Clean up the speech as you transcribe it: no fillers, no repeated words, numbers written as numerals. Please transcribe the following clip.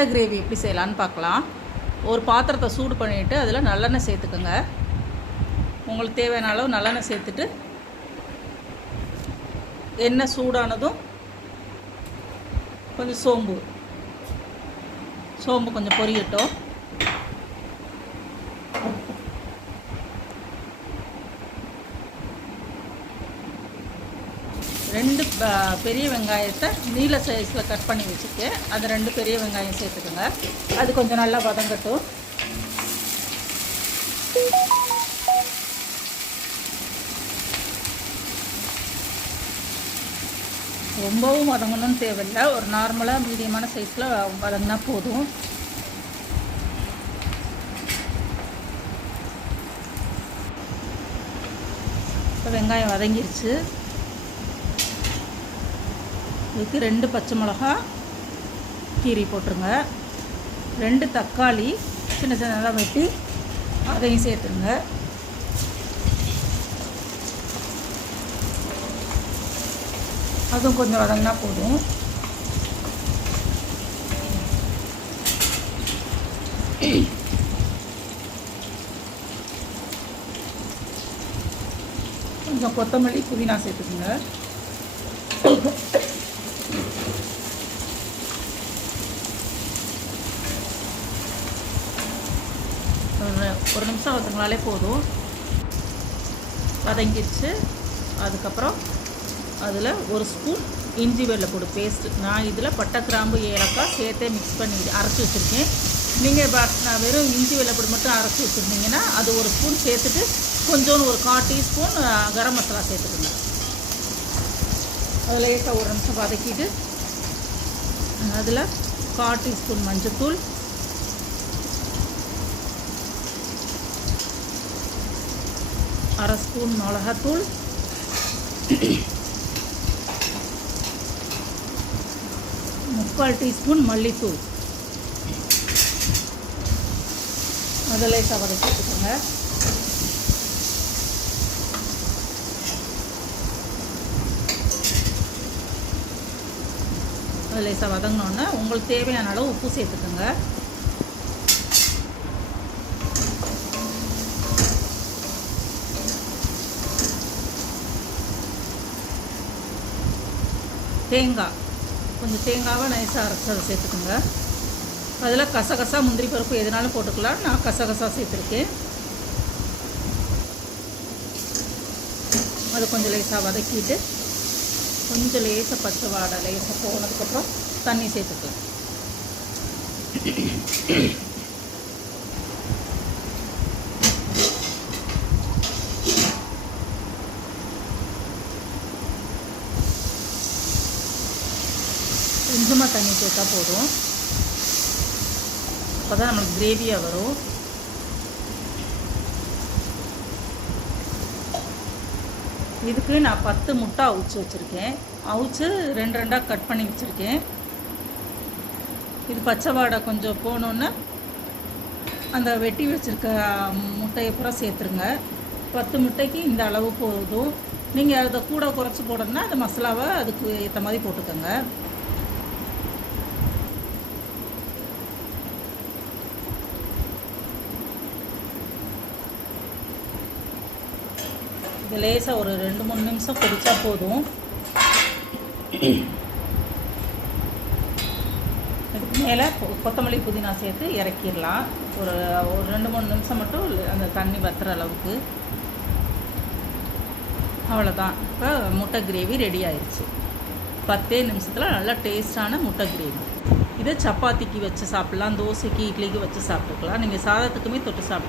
முட்டை கிரேவி எப்படி செய்யலான்னு பார்க்கலாம். ஒரு பாத்திரத்தை சூடு பண்ணிவிட்டு அதில் நல்லெண்ணெய் சேர்த்துக்குங்க. உங்களுக்கு தேவையான அளவு நல்லெண்ணெய் சேர்த்துட்டு எண்ணெய் சூடானதும் கொஞ்சம் சோம்பு கொஞ்சம் பொரியட்டும். ரெண்டு பெரிய வெங்காயத்தை நீல சைஸில் கட் பண்ணி வச்சுருக்கேன். அது 2 பெரிய வெங்காயம் சேர்த்துக்கோங்க. அது கொஞ்சம் நல்லா வதங்கட்டும். ரொம்பவும் வதங்கணும்னு தேவையில்லை, ஒரு நார்மலாக மீடியமான சைஸில் வதங்கினா போதும். இப்போ வெங்காயம் வதங்கிருச்சு. இதுக்கு 2 பச்சை மிளகா கீரி போட்டுருங்க. 2 தக்காளி சின்ன சின்னதாக வெட்டி அதையும் சேர்த்துருங்க. அதுவும் கொஞ்சம் வதங்கினா போதும். கொஞ்சம் கொத்தமல்லி புதினா சேர்த்துக்குங்க. ஒரு நிமிஷம் வதங்கினாலே போதும். வதங்கிடுச்சு. அதுக்கப்புறம் அதில் 1 ஸ்பூன் இஞ்சி வெள்ளைப்பூடு பேஸ்ட்டு. நான் இதில் பட்டை, கிராம்பு, ஏலக்காய் சேர்த்தே மிக்ஸ் பண்ணி அரைச்சி வச்சுருக்கேன். நீங்கள் நான் வெறும் இஞ்சி வெள்ளைப்பூடு மட்டும் அரைச்சி வச்சுருந்தீங்கன்னா அது 1 ஸ்பூன் சேர்த்துட்டு கொஞ்சோன்னு ஒரு 1/4 டீஸ்பூன் கரம் மசாலா சேர்த்துக்கோங்க. அதில் லேசாக ஒரு நிமிஷம் வதக்கிட்டு அதில் 1/4 டீஸ்பூன் மஞ்சத்தூள், 1/2 ஸ்பூன் மிளகாத்தூள், 3/4 டீஸ்பூன் மல்லித்தூள். அதில் லேசாக வதக்கிட்டுக்கோங்க. அதில் லேசாக வதங்கினோன்னே உங்களுக்கு தேவையான அளவு உப்பு சேர்த்துக்கோங்க. தேங்காய் கொஞ்சம் தேங்காவை நைஸாக அரைச்சி அதை சேர்த்துக்கோங்க. அதில் கசகசா, முந்திரி பருப்பு எதுனாலும் போட்டுக்கலாம். நான் கசகசா சேர்த்துருக்கேன். அது கொஞ்சம் லேசாக வதக்கிட்டு கொஞ்சம் லேசாக பச்சை வாடை லேசாக போனதுக்கப்புறம் தண்ணி சேர்த்துக்கலாம். கொஞ்சமாக தண்ணி சேர்த்தா போதும். அப்போ தான் நம்மளுக்கு கிரேவியாக வரும். இதுக்கு நான் 10 முட்டை அவிச்சு வச்சுருக்கேன். அவிச்சு 2 கட் பண்ணி வச்சுருக்கேன். இது பச்சை வாடை கொஞ்சம் போனோன்னே அந்த வெட்டி வச்சுருக்க முட்டையை பூரா சேர்த்துருங்க. 10 முட்டைக்கு இந்த அளவு போதும். நீங்கள் அதை கூட குறைச்சி போடணுன்னா அந்த மசாலாவை அதுக்கு ஏற்ற மாதிரி போட்டுக்கோங்க. இது லேசாக ஒரு 2-3 நிமிஷம் கொதிச்சா போதும். இதுக்கு மேலே கொத்தமல்லி புதினா சேர்த்து இறக்கிடலாம். ஒரு 2-3 நிமிஷம் மட்டும் அந்த தண்ணி வத்துற அளவுக்கு. அவ்வளோதான். இப்போ முட்டை கிரேவி ரெடி ஆயிடுச்சு. 10 நிமிஷத்தில் நல்லா டேஸ்டான முட்டை கிரேவி. இதை சப்பாத்திக்கு வச்சு சாப்பிட்லாம், தோசைக்கு, இட்லிக்கு வச்சு சாப்பிட்டுக்கலாம். நீங்கள் சாதத்துக்குமே தொட்டு சாப்பிட்டு